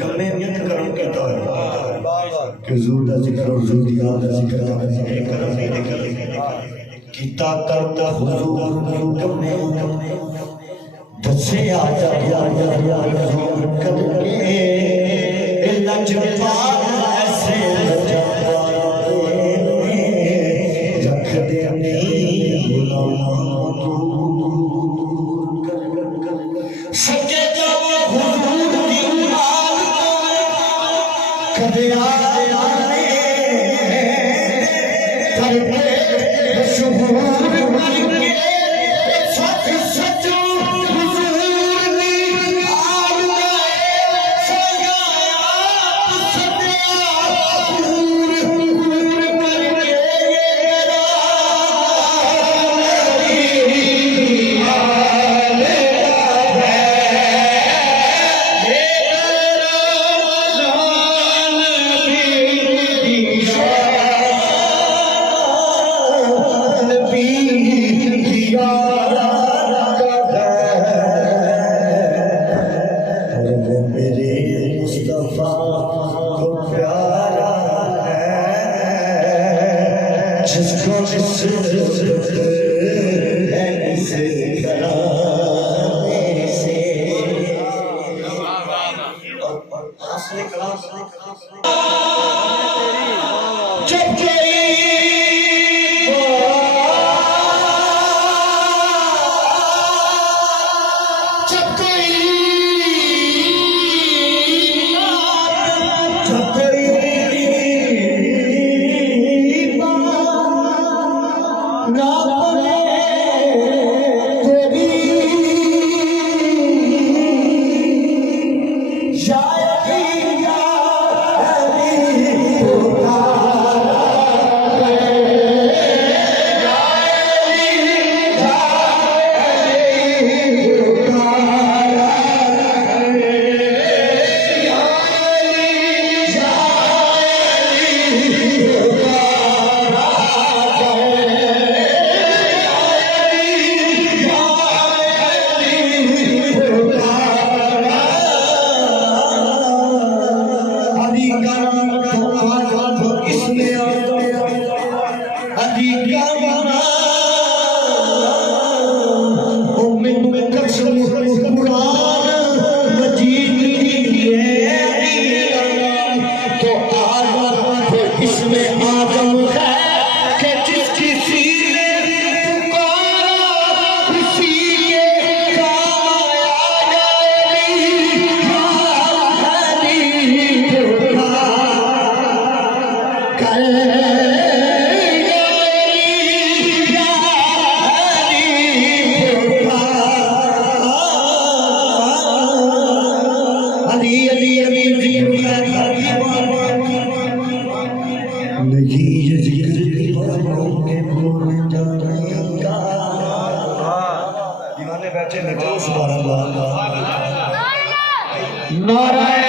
कमे नियत करम कीता है कि हुजूर दा जिक्र और हुजूर दी याद दा जिक्र करने करम नहीं कर कीता करता हुजूर कमे दसे आजा या हुजूर करके लजपा ऐसे लजपा रख दे नहीं गुलाम सके जब हुजूर दी माल कदे आए करके मशहूर करके सच सच हुजूर दी आल सया सदिया हुजूर करके जिसको ऐसे कराने से जब बैठे निकलो सुभान अल्लाह नारायण